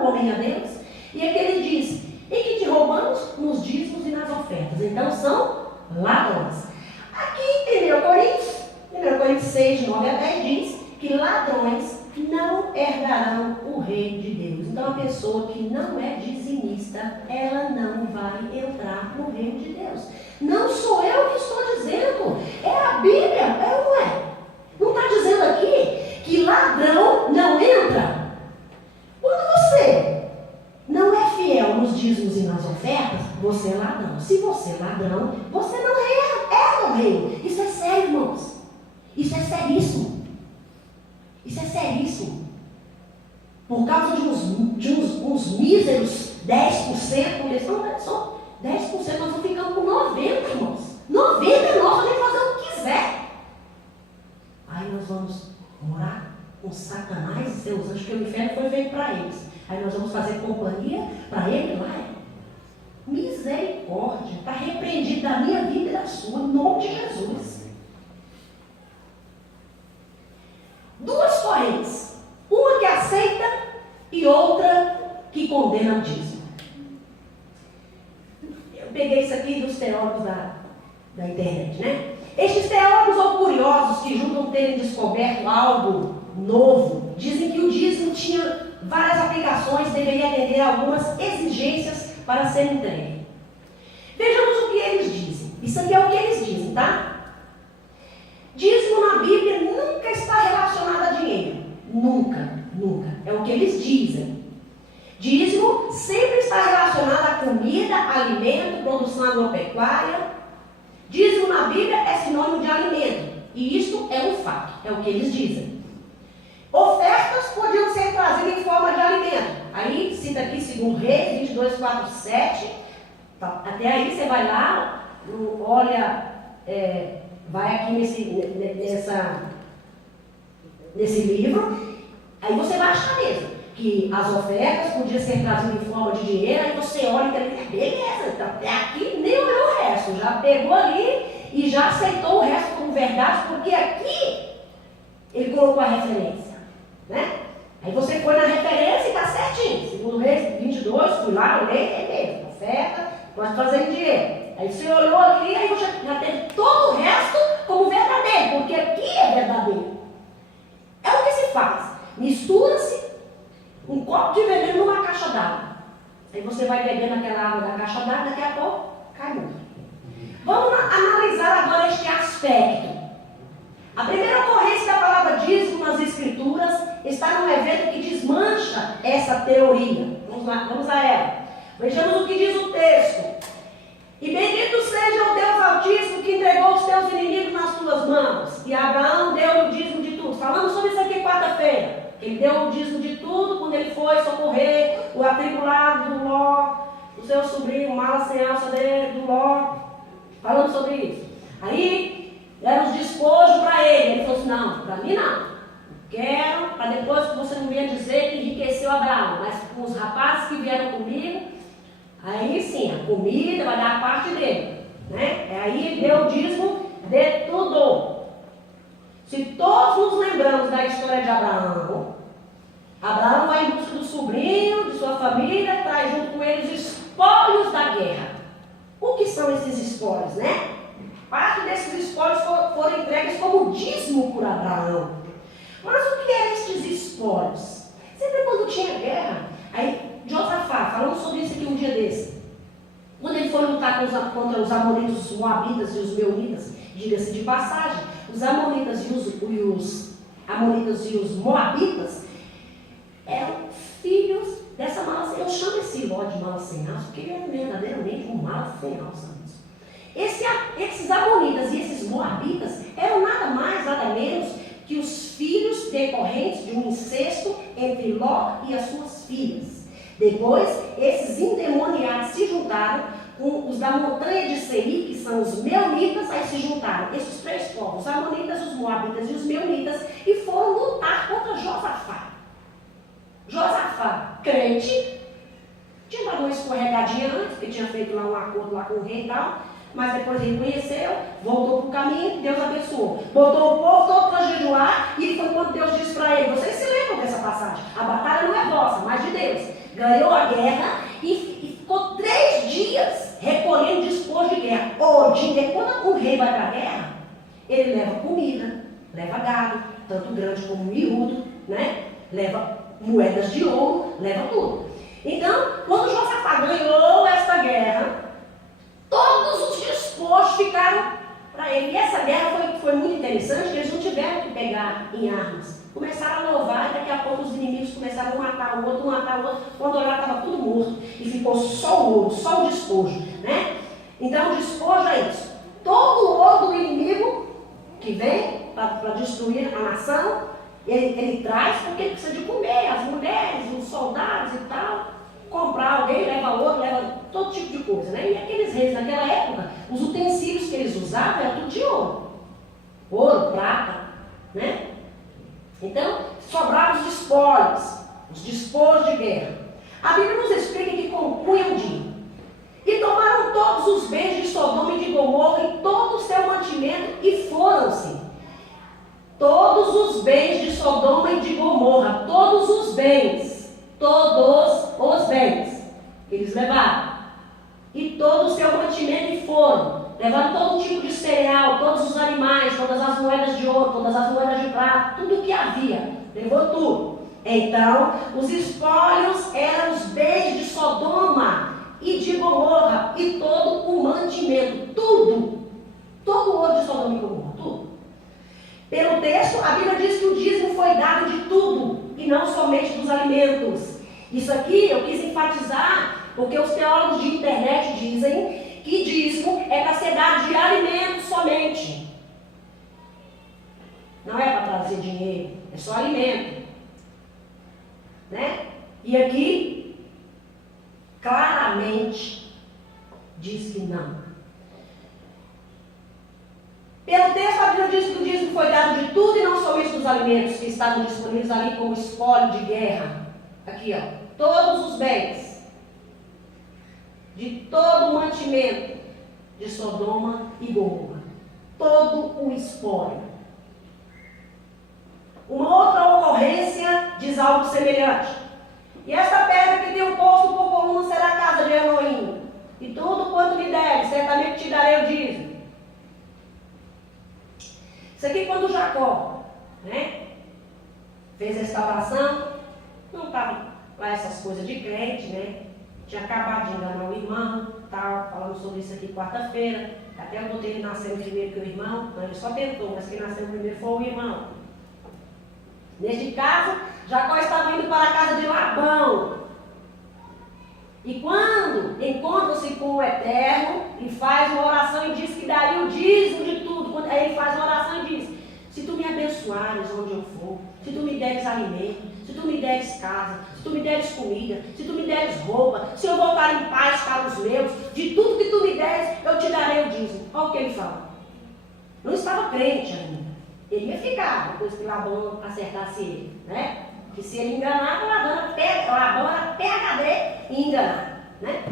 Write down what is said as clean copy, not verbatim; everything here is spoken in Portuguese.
o homem a Deus. E aqui ele diz, em que te roubamos nos dízimos e nas ofertas. Então são ladrões. Aqui em 1 Coríntios 6, 9 a 10 diz que ladrões não herdarão o reino de Deus. Então a pessoa que não é dizimista, ela não vai entrar no reino de Deus. Não sou eu que estou dizendo, é a Bíblia, é ou não é? Não está dizendo aqui que ladrão não entra? Quando você não é fiel nos dízimos e nas ofertas, você é ladrão. Se você é ladrão, você não herda o reino. Isso é sério, irmãos. Isso é seríssimo. Isso é seríssimo. Por causa de uns míseros 10%, porque são 10%, nós vamos ficando com 90%, irmãos. 90% nós podemos fazer o que quiser. Aí nós vamos morar com Satanás e seus anjos, porque o inferno foi feito para eles. Aí nós vamos fazer companhia para ele lá. Misericórdia. Está repreendido da minha vida e da sua, em nome de Jesus. Duas correntes. Uma que aceita e outra que condena o dízimo. Eu peguei isso aqui dos teólogos da internet, né? Estes teólogos ou curiosos que julgam terem descoberto algo novo, dizem que o dízimo tinha várias aplicações, deveria atender a algumas exigências para ser entregue. Vejamos o que eles dizem. Isso aqui é o que eles dizem, tá? Dízimo na Bíblia nunca está relacionado a dinheiro. Nunca, nunca. É o que eles dizem. Dízimo sempre está relacionado a comida, alimento, produção agropecuária. Dízimo na Bíblia é sinônimo de alimento. E isto é um fato. É o que eles dizem. Ofertas podiam ser trazidas em forma de alimento. Aí, cita aqui, segundo Reis 22, 4, 7. Tá, até aí você vai lá, olha, vai aqui nesse livro. Aí você vai achar mesmo que as ofertas podiam ser trazidas em forma de dinheiro. Aí você olha e diz, beleza, então, até aqui nem olhou o resto. Já pegou ali e já aceitou o resto como verdade, porque aqui ele colocou a referência. Né? Aí você foi na referência e está certinho. Segundo Reis 22, fui lá, olhei, é mesmo, oferta, pode trazer em dinheiro. Aí você olhou ali, aí você já teve todo o resto como verdadeiro, porque aqui é verdadeiro. É o que se faz. Mistura-se um copo de veneno numa caixa d'água. Aí você vai bebendo aquela água da caixa d'água, daqui a pouco cai muito. Vamos analisar agora este aspecto. A primeira ocorrência da palavra dízimo nas Escrituras está num evento que desmancha essa teoria. Vamos a ela. Vejamos o que diz o texto. E bendito seja o Deus Altíssimo que entregou os teus inimigos nas tuas mãos. E Abraão deu o dízimo de tudo. Falamos sobre isso aqui quarta-feira. Ele deu o dízimo de tudo quando ele foi socorrer o atribulado do Ló, o seu sobrinho, o mala sem alça dele, do Ló. Falamos sobre isso. Aí deram os despojos para ele. Ele falou assim, não, para mim não. Quero, para depois que você não venha dizer que enriqueceu Abraão. Mas com os rapazes que vieram comigo, aí sim, a comida vai dar a parte dele. Né? Aí ele deu o dízimo de tudo. Se todos nos lembramos da história de Abraão, Abraão vai em busca do sobrinho, de sua família, traz junto com ele os espólios da guerra. O que são esses espólios, né? Parte desses espólios foram entregues como dízimo por Abraão. Mas o que eram estes espólios? Sempre quando tinha guerra, aí Josafá, falamos sobre isso aqui um dia desse. Quando ele foi lutar contra os amonitas, os moabitas e os meunitas, diga-se de passagem, os amonitas e os moabitas eram filhos dessa mala sem alça. Eu chamo esse Ló de mala sem alça, porque ele era verdadeiramente um mala sem alça. Esses amonitas e esses moabitas eram nada mais, nada menos que os filhos decorrentes de um incesto entre Ló e as suas filhas. Depois, esses endemoniados se juntaram com os da montanha de Seir, que são os meunitas, aí se juntaram esses três povos, os amonitas, os moabitas e os meunitas, e foram lutar contra Josafá. Josafá, crente, tinha dado uma escorregadinha antes, porque tinha feito lá um acordo lá com o rei e tal, mas depois ele conheceu, voltou para o caminho, Deus abençoou. Botou o povo todo para jejuar, e foi quando Deus disse para ele, vocês se lembram essa passagem. A batalha não é vossa, mas de Deus. Ganhou a guerra e ficou 3 dias recolhendo despojo de guerra. Hoje, quando um rei vai para a guerra, ele leva comida, leva gado, tanto grande como miúdo, né? Leva moedas de ouro, leva tudo. Então, quando Josafá ganhou esta guerra, todos os despojos ficaram para ele. E essa guerra foi muito interessante, que eles não tiveram que pegar em armas. Começaram a louvar e daqui a pouco os inimigos começaram a matar o outro, matar o outro. Quando olharam, estava tudo morto. E ficou só o ouro, só o despojo, né? Então, o despojo é isso. Todo o ouro do inimigo que vem para destruir a nação, ele traz porque ele precisa de comer, as mulheres, os soldados e tal. Comprar alguém, leva ouro, leva todo tipo de coisa, né? E aqueles reis naquela época, os utensílios que eles usavam eram tudo de ouro. Ouro, prata, né? Então, sobraram os despojos de guerra. A Bíblia nos explica que compunham e tomaram todos os bens de Sodoma e de Gomorra e todo o seu mantimento e foram-se. Todos os bens de Sodoma e de Gomorra, todos os bens que eles levaram, e todo o seu mantimento e foram. Levaram todo tipo de cereal, todos os animais, todas as moedas de ouro, todas as moedas de prata, tudo o que havia, levou tudo. Então, os espólios eram os bens de Sodoma e de Gomorra, e todo o mantimento, tudo, todo o ouro de Sodoma e Gomorra, tudo. Pelo texto, a Bíblia diz que o dízimo foi dado de tudo, e não somente dos alimentos. Isso aqui eu quis enfatizar, porque os teólogos de internet dizem que dízimo é para ser dado de alimentos somente. Não é para trazer dinheiro, é só alimento. Né? E aqui, claramente, diz que não. Pelo texto, a Bíblia diz que o dízimo foi dado de tudo e não somente dos alimentos que estavam disponíveis ali como espólio de guerra. Aqui, ó, todos os bens, de todo o mantimento de Sodoma e Gomorra, todo o espólio. Uma outra ocorrência diz algo semelhante. E esta pedra que tem um posto por coluna será a casa de Elohim, e tudo quanto me deres, certamente te darei o dízimo. Isso aqui quando Jacó, né, fez a restauração, não estava lá essas coisas de crente, né? Tinha acabado de enganar o irmão, tal, falando sobre isso aqui quarta-feira. Até eu botei ele nascendo primeiro que o irmão, mas ele só tentou, mas quem nasceu primeiro foi o irmão. Neste caso, Jacó estava indo para a casa de Labão. E quando encontra-se com o Eterno e faz uma oração e diz que daria o dízimo de tudo, aí ele faz uma oração e diz: se tu me abençoares onde eu for, se tu me deres alimento, se tu me deres casa, se tu me deres comida, se tu me deres roupa, se eu voltar em paz para os meus, de tudo que tu me deres, eu te darei o dízimo. Olha o que ele fala. Não estava crente ainda. Ele ia ficar, depois que Labão acertasse ele, né? Que se ele enganava, Labão era PhD em enganar, né?